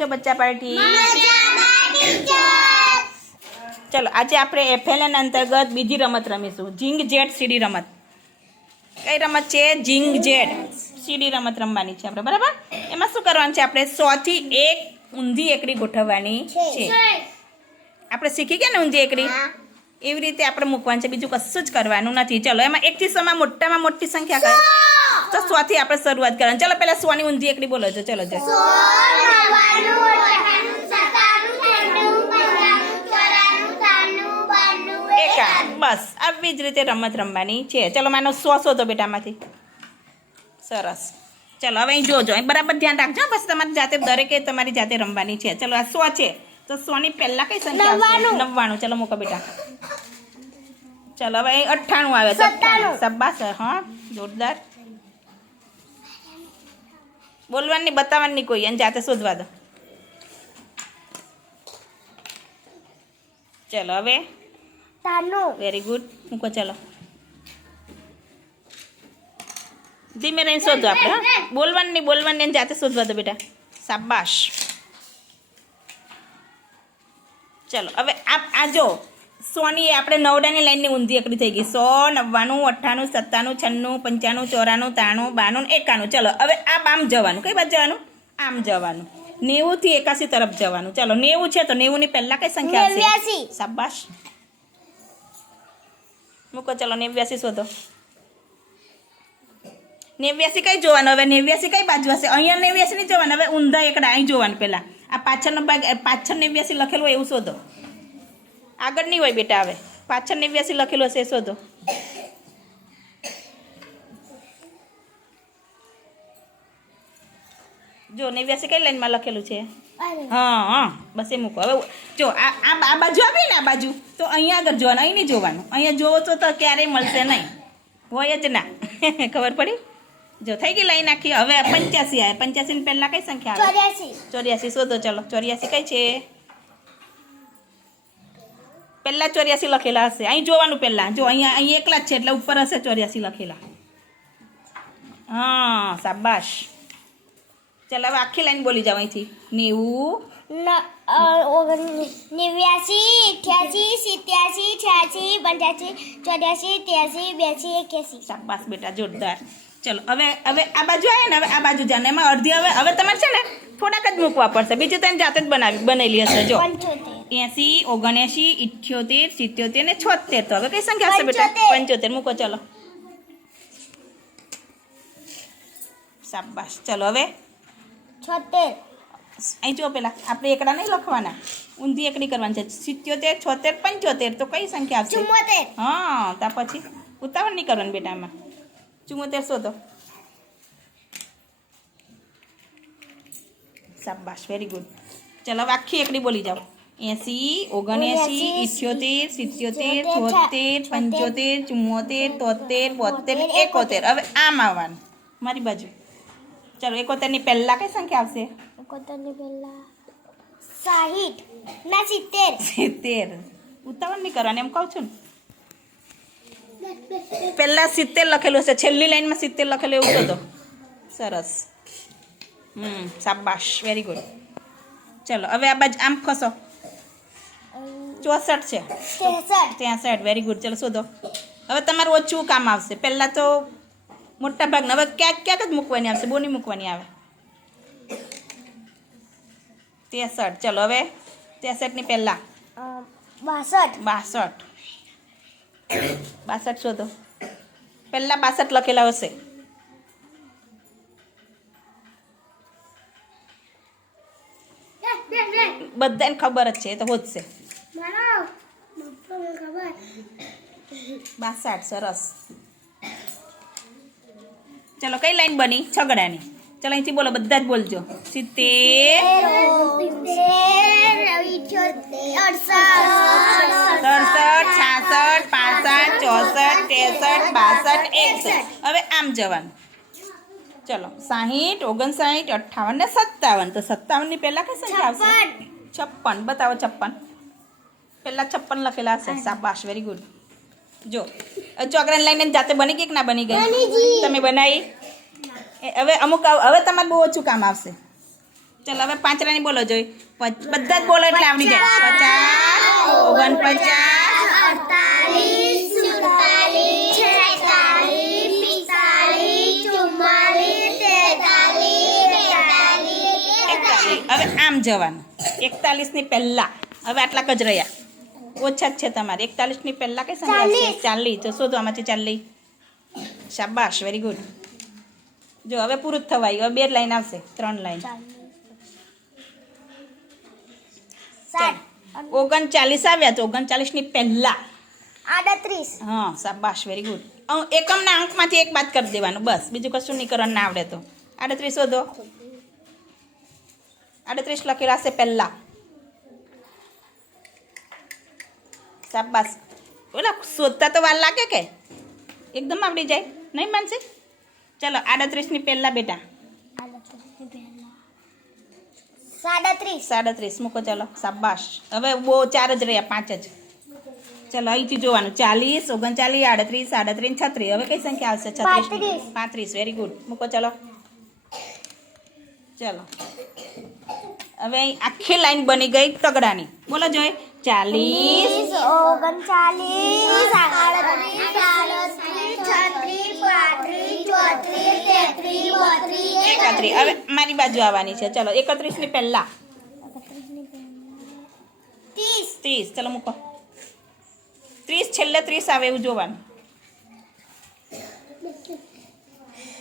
જો બચ્ચા પાર્ટી. ચલો આજે આપણે એફએલએન અંતર્ગત બીજી રમત રમીશું. જીંગ જેટ સીડી રમત. કઈ રમત છે? જીંગ જેટ સીડી રમત રમવાની છે આપણે બરાબર? એમાં શું કરવાનું છે? આપણે સો થી એક ઊંધી એકડી ગોઠવવાની છે. આપણે શીખી ગયા ને ઊંધી એકડી? એવી રીતે આપણે મૂકવાનું છે. બીજું કશું જ કરવાનું નથી. ચલો એમાં એકથી સોમાં મોટામાં મોટી સંખ્યા કઈ તો સ્વાથી આપણે શરૂઆત કરવાની. ચલો પહેલા સોની ઊંધી એકડી બોલો છો. ચલો જો એકા બસ આવી જ રીતે રમત રમવાની છે. ચલો માનો સો શોધો બેટામાંથી. સરસ. ચલો હવે અહીં જોજો. અહીં બરાબર ધ્યાન રાખજો બસ તમારી જાતે દરેકે તમારી જાતે રમવાની છે. ચલો આ સો છે. તો સોની પહેલા કઈ સંખ્યા નવ્વાણું. ચલો મૂકો બેટા. ચલો હવે અહીં અઠ્ઠાણું આવે. સબ્બાસ હા. જોરદાર. બોલવાની નહીં બતાવવાની નહીં કોઈ અને જાતે શોધવા દો. ચલો હવે. વેરી ગુડ મૂકો ચલો. ધીમે રહીને શોધો આપણે હા. બોલવાનું નહીં બોલવાનું નહીં જાતે શોધવા દો બેટા. શાબાશ. ચલો હવે આ આ જો. સોની આપણે નવડાની લાઈનની ઊંધી એકડી થઈ ગઈ. સો નવ્વાણું અઠ્ઠાણું સત્તાણું છન્નું પંચાણું ચોરાણું ત્રાણું બાણું એકાણું. ચલો હવે આ આમ જવાનું. કઈ બાજુ જવાનું? આમ જવાનું. નેવુંથી એકાસી તરફ જવાનું. ચલો નેવું છે તો નેવુંની પહેલાં કઈ સંખ્યા નેવ્યાસી. શાબાશ. મૂકો ચલો નેવ્યાસી શોધો. નેવ્યાસી કઈ જોવાનું? હવે નેવ્યાસી કઈ બાજુ હશે? અહીંયા નેવ્યાસી નહીં જોવાનું. હવે ઊંધા એકડા અહીં જોવાનું પહેલાં. આ પાછળનો ભાગ પાછળ નેવ્યાસી લખેલું એવું શોધો. આગળ નહીં હોય બેટા હવે. પાછળ નેવ્યાસી લખેલું હશે શોધો. જો નેવ્યાસી કઈ લાઈનમાં લખેલું છે? હા હા બસ એ મૂકો. હવે જો આ આ બાજુ આવી ને આ બાજુ તો અહીંયા આગળ જોવાનું અહીં નહીં જોવાનું. અહીંયા જોવો તો તો ક્યારેય મળશે નહીં. હોય જ ના. ખબર પડી? જો થઈ ગઈ લાઈન આખી. હવે પંચ્યાસી આવે. પંચ્યાસી પહેલાં કઈ સંખ્યા આવે? ચોર્યાસી. શોધો ચલો. ચોર્યાસી કઈ છે? પહેલાં ચોર્યાસી લખેલા હશે. અહીં જોવાનું પહેલાં જો અહીંયા અહીં એકલા જ છે એટલે ઉપર હશે ચોર્યાસી લખેલા. હા શાબાશ. ચાલ હવે આખી લાઈન બોલી જાવ અહીંથી. નેવું. નેવ્યાસી અઠ્યાસી સિત્યાસી છ્યાસી પંચ્યાસી ચોર્યાસી ત્યાસી બ્યાસી એક્યાસી. શાબાશ બેટા જોરદાર. ચલો હવે હવે આ બાજુ આવે ને? હવે આ બાજુ જાને. એમાં અડધી હવે હવે તમારે છે ને થોડાક જ મૂકવા પડશે. બીજું તો એમ જાતે જ બનાવી બનેલી હશે જો. એસી ઓગણએંશી ઇઠ્યોતેર સિત્યોતેર ને છોતેર તો હવે કઈ સંખ્યા હશે બેટા પંચોતેર. પંચોતેર મૂકો ચલો શાબાશ ચલો હવે છોતેર અહીં જો પેલા આપણે એકડા નહીં લખવાના ઊંધી એકડી કરવાની છે સિત્યોતેર છોતેર પંચોતેર તો કઈ સંખ્યા આવશે ચુમ્મોતેર હા ત્યાર પછી ઉતાવળ નહીં કરવાની બેટા આમાં ચુમ્મોતેર શોધો શાબાશ વેરી ગુડ ચલો હવે આખી એકડી બોલી જાઓ એંસી ઓગણએંસી ઇઠ્યોતેર સિત્યોતેર છોતેર પંચોતેર ચુમ્મોતેર તોતેર બોતેર એકોતેર. હવે આમ આવવાનું. મારી બાજુ. ચલો એકોતેરની પહેલાં કઈ સંખ્યા આવશે? એકોતેરની પહેલા સાહીઠ ના સિત્તેર. સિત્તેર. ઉતાવળ નહીં કરવાની એમ કહું છું ને. પહેલાં સિત્તેર લખેલું હશે. છેલ્લી લાઈનમાં સિત્તેર લખેલું એવું શોધો સરસ. હમ સાબાશ વેરી ગુડ ચલો હવે આ બાજુ આમ ખસો ચોસઠ છે. ત્રેસઠ વેરી ગુડ ચલો શોધો. હવે તમારું ઓછું કામ આવશે. પહેલાં તો મોટા ભાગના હવે ક્યાંક ક્યાંક જ મૂકવાની આવશે. બોની મૂકવાની આવે. ત્રેસઠ. ચલો હવે ત્રેસઠની પહેલાં. બાસઠ. બાસઠ. બાસઠ શોધો. પહેલાં બાસઠ લખેલા હશે. બધાને ખબર જ છે એ તો હોજશે. બાસઠ સરસ. ચલો કઈ લાઈન બની? છગડાની. ચલો અહીંથી બોલો બધા જ બોલજો. સિત્તેર. સડસઠ છાસઠ પાસઠ ચોસઠ ત્રેસઠ બાસઠ એકસઠ. હવે આમ જવાનું. ચલો સાહીઠ ઓગણસાહીઠ અઠ્ઠાવન ને સત્તાવન. તો સત્તાવનની પહેલાં કઈ સંખ્યા આવશે? છપ્પન. બતાવો છપ્પન. પહેલાં છપ્પન લખેલા હશે. શાબાશ વેરી ગુડ જો ચોકરાને લઈને જાતે બની ગઈ કે ના બની ગઈ. તમે બનાવી? એ હવે અમુક હવે તમારે બહુ ઓછું કામ આવશે. ચાલો હવે પાંચરાની બોલો જોઈ. બધા જ બોલો એટલે આવડી જાય. પચાસ ઓગણપચાસ હવે આમ જવાનું. એકતાલીસની પહેલા. હવે આટલા જ રહ્યા. ઓછા જ છે તમારે. એકતાલીસની પહેલા કઈ સંખ્યા છે. ચાલીસ. તો શોધો આમાંથી ચાલી શાબાશ વેરી ગુડ જો હવે પૂરું જ થવાયું. હવે બે લાઈન આવશે. ત્રણ લાઈન ઓગણચાલીસ આવ્યા તો ઓગણચાલીસની પહેલા. આડત્રીસ. હા શાબાશ વેરી ગુડ એકમના અંકમાંથી એક બાદ કરી દેવાનું. બસ. બીજું કશું નહીં કરવાનું ના આવડે તો. આડત્રીસ શોધો. આડત્રીસ લખેલા હશે પહેલા. શાબાશ ઓલા શોધતા તો વાર લાગે કે? એકદમ આવડી જાય. નહીં માનશે ચલો આડત્રીસની પહેલાં બેટા. સાડત્રીસ. સાડત્રીસ. મૂકો ચલો. શાબાશ. હવે બહુ ચાર જ રહ્યા પાંચ જ. ચલો અહીંથી જોવાનું. ચાલીસ ઓગણચાલીસ આડત્રીસ આડત્રીસ છત્રીસ. હવે કઈ સંખ્યા આવશે? છત્રીસ. પાંત્રીસ. વેરી ગુડ મૂકો ચલો. ચલો. હવે આખી લાઈન બની ગઈ તગડાની. બોલો જોઈ ચાલીસ. ઓગણચાલીસ. એકત્રીસ. હવે મારી બાજુ આવવાની છે. ચલો એકત્રીસની પહેલા. ત્રીસ. ત્રીસ. ચલો મૂકો. ત્રીસ છેલ્લે ત્રીસ આવે એવું જોવાનું.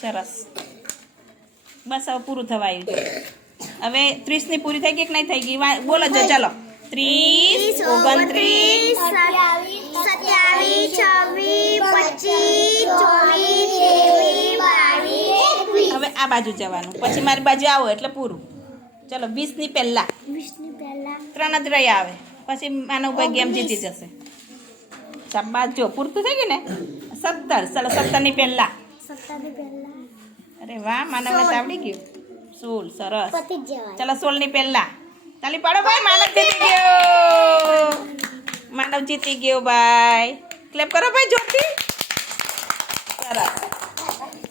સરસ. બસ હવે પૂરું થવા આવ્યું છે. હવે ત્રીસની પૂરી થઈ ગઈ કે નહીં થઈ ગઈ? બોલો જો ચલો. ત્રીસ ઓગણત્રીસ. સત્યાવીસ છવ્વીસ હવે આ બાજુ જવાનું. પછી મારી બાજુ આવો એટલે પૂરું. ચલો વીસની પહેલા. પહેલા. ત્રણ જ રહી આવે. પછી માનવભાઈ ગેમ જીતી જશે. શાબાશ જો પૂરતું થઈ ગયું ને? સત્તર. ચલો સત્તરની પહેલા. અરે વાહ માનવને આવડી ગયું. સોળ સરસ. ચાલો જ ની પહેલા. તાલી પાડો ભાઈ માનવ જીતી ગયો. માનવ જીતી ગયો ભાઈ. ક્લેપ કરો ભાઈ જોરથી. સરસ.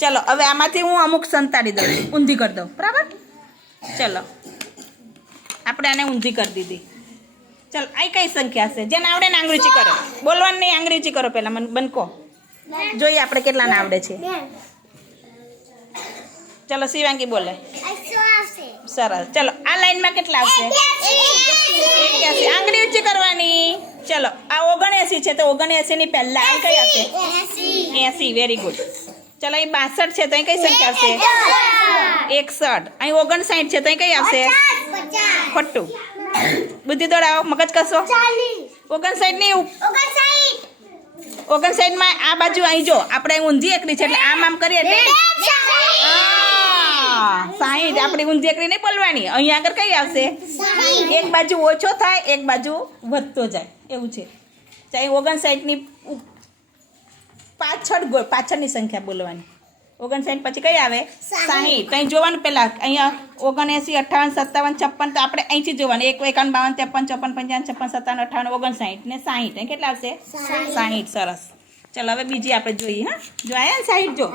ચલો હવે આમાંથી હું અમુક સંતાડી દઉં. ઊંધી કરી દઉં. બરાબર? ચલો. આપણે આને ઊંધી કરી દીધી. ચલો આ કઈ સંખ્યા છે જેને આવડે ને આંગ્રેજી કરો. બોલવાની નહીં આંગ્રેજી કરો પહેલાં મને બનકો જોઈએ આપણે કેટલાને આવડે છે. ચલો શિવાંગી બોલે. સરસ. ચલો આ લાઈનમાં કેટલા આવશે? એક્યાસી. આંગળી ઊંચી કરવાની. ચલો આ ઓગણએસી છે તો ઓગણએસીની પહેલા આ કઈ આવશે? એસી. વેરી ગુડ ચલો અહીં બાસઠ છે તો અહીં કઈ સંખ્યા આવશે? એકસઠ. અહીં ઓગણસાઠ છે તો અહીં કઈ આવશે? ખોટું. બુદ્ધિ દોડાવો મગજ કસો ઓગણસાઠની ઓગણસાઠમાં આ બાજુ અહીં જો આપણે ઊંધી એકલી છે એટલે આમ આમ કરીએ એટલે આ, સાહીઠ આપણે ઊંધી એકરી નહીં બોલવાની અહીંયા આગળ કઈ આવશે? એક બાજુ ઓછો થાય એક બાજુ વધતો જાય. એવું છે. ચાહે ઓગણસાઠની પાછળ પાછળની સંખ્યા બોલવાની. ઓગણસાઠ પછી કઈ આવે? સાહીઠ કંઈ જોવાનું પહેલાં. અહીંયા ઓગણએંસી અઠાવન સત્તાવન છપ્પન તો આપણે અહીંથી જોવાનું. એક એકાવન બાવન ત્રેપન ચોપન પંચાવન છપ્પન સત્તાવન અઠાવન ઓગણસાઠ ને સાહીઠ કેટલા આવશે? સાહીઠ સરસ. ચલો હવે બીજી આપણે જોઈએ હા? જો આયા ને સાહીઠ જો.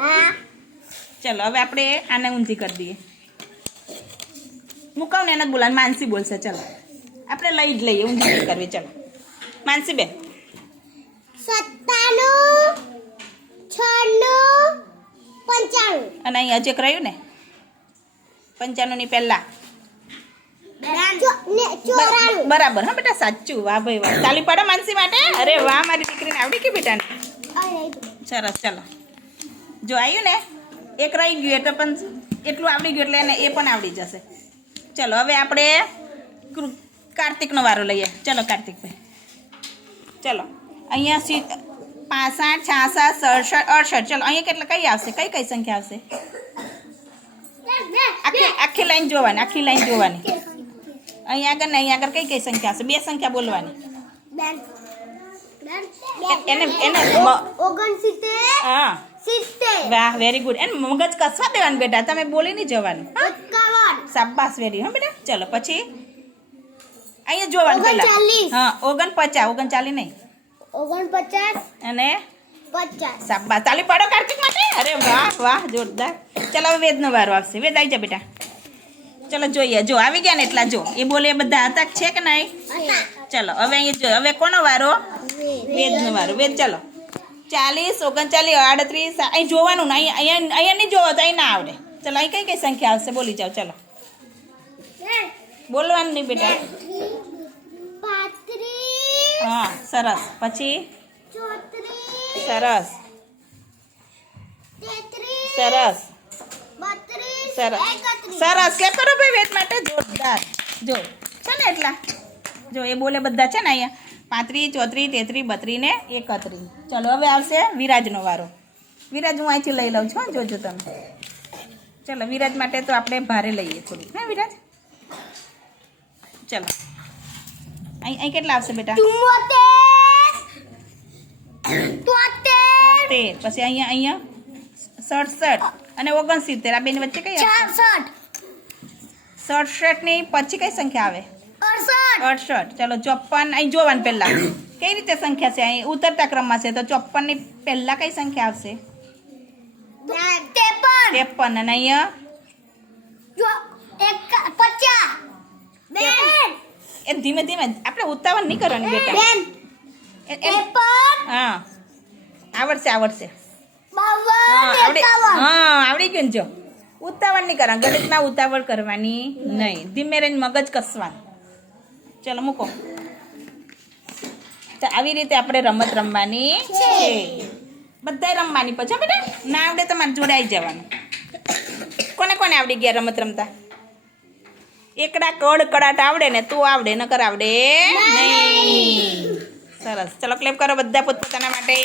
ચલો હવે આપણે આને ઊંધી કરી દઈએ. મુકાવ ને એને બોલાને માનસી બોલશે ચલો. આપણે લઈ જ લઈએ ઊંધી કરવી ચલો. માનસી બેન. છન્નું પંચાણું. અને અહીંયા હજેક રહ્યું ને પંચાણુંની પહેલા. ચો- બરાબર હા બેટા સાચું. વાહ ભાઈ વાહ. તાલી પાડો માનસી માટે. અરે વાહ મારી દીકરીને આવડી કે બેટાને. સરસ ચાલો. જો આવ્યું ને એક રહી ગયું એટલે પણ એટલું આવડી ગયું એટલે એને એ પણ આવડી જશે. ચલો હવે આપણે કાર્તિકનો વારો લઈએ. ચલો કાર્તિકભાઈ ચલો અહીંયા સી પાસઠ છાસઠ સડસઠ અડસઠ. ચલો અહીંયા કેટલા કઈ આવશે? કઈ કઈ સંખ્યા આવશે? આખી આખી લાઈન જોવાની આખી લાઈન જોવાની. અહીંયા આગળ ને અહીંયા આગળ કઈ કઈ સંખ્યા આવશે? બે સંખ્યા બોલવાની. એને એને ઓગણસિત્તેર. હા. વાહ વેરી ગુડ એન મગજ કસવા દેવાનું બેટા તમે બોલી નહીં જવાનું સાબાસ વેરી હા બેટા? ચલો પછી? અહીંયા જોવાનું હા ઓગણ પચાસ ઓગણ ચાલી નહીં. ઓગણપચાસ અને? પચાસ. સાબાસ ચાલી પાડો કાર્તિક માટે? અરે વાહ વાહ જોરદાર. ચલો હવે વેદનો વારો આવશે. વેદ આવી જા બેટા. ચલો જોઈએ. જો આવી ગયા ને એટલા જો. એ બોલે એ બધા હતા છે કે નહીં? ચલો હવે અહીંયા જો હવે કોનો વારો? વેદનો વારો. વેદ ચલો. ચાલીસ ઓગણચાલીસ આડત્રીસ અહીં જોવાનું ને અહીંયા અહીંયા અહીંયા નહીં જોવો તો અહીં ના આવડે ચલો અહીં કઈ કઈ સંખ્યા આવશે બોલી જાઓ ચલો બોલવાનું નહીં બેટા પાંત્રીસ હા સરસ પછી ચોત્રીસ સરસ તેત્રીસ સરસ બત્રીસ સરસ એકત્રીસ। સરસ કે કરો ભાઈ વેદ માટે જોરદાર જો છે ને એટલા? જો એ બોલે બધા છે ને અહીંયા? પાંત્રીસ ચોત્રીસ તેત્રીસ બત્રીસ ને એકત્રીસ. ચલો હવે આવશે વિરાજનો વારો. વિરાજ હું અહીંથી લઈ લઉં છું જોજો તમે. ચલો વિરાજ માટે તો આપણે ભારે લઈએ થોડું. હા વિરાજ? ચલો. અહીં અહીં કેટલા આવશે બેટા? તોતેર. તેર પછી અહીંયા અહીંયા. સડસઠ. અને ઓગણસિત્તેર. આ બેની વચ્ચે કઈ સડસઠ સડસઠની પછી કઈ સંખ્યા આવે? અડસઠ. ચલો ચોપ્પન. અહીં જોવાનું પહેલાં. કઈ રીતે સંખ્યા છે? અહીં ઉતરતા ક્રમમાં છે. તો ચોપ્પનની પહેલા કઈ સંખ્યા આવશે? ત્રેપન. અને અહીંયા? એ ધીમે ધીમે. આપણે ઉતાવળ નહીં કરવાની બેટા. હા. આવડશે આવડશે. હા આવડી ગયું જો. ઉતાવળ નહીં કરવાની. ગણિતમાં ઉતાવળ કરવાની નહીં. ધીમે રહીને મગજ કસવાનું. ચલો મૂકો. તો આવી રીતે આપણે રમત રમવાની છે. બધાય રમવાની પછી બેટા? ના આવડે તો મારે જોડાઈ જવાનું. કોને કોને આવડી ગયા રમત રમતા? એકડા કડ કડાટ આવડે ને તું આવડે નકર આવડે નહીં. સરસ. ચલો ક્લેપ કરો બધા પોતપોતાના માટે.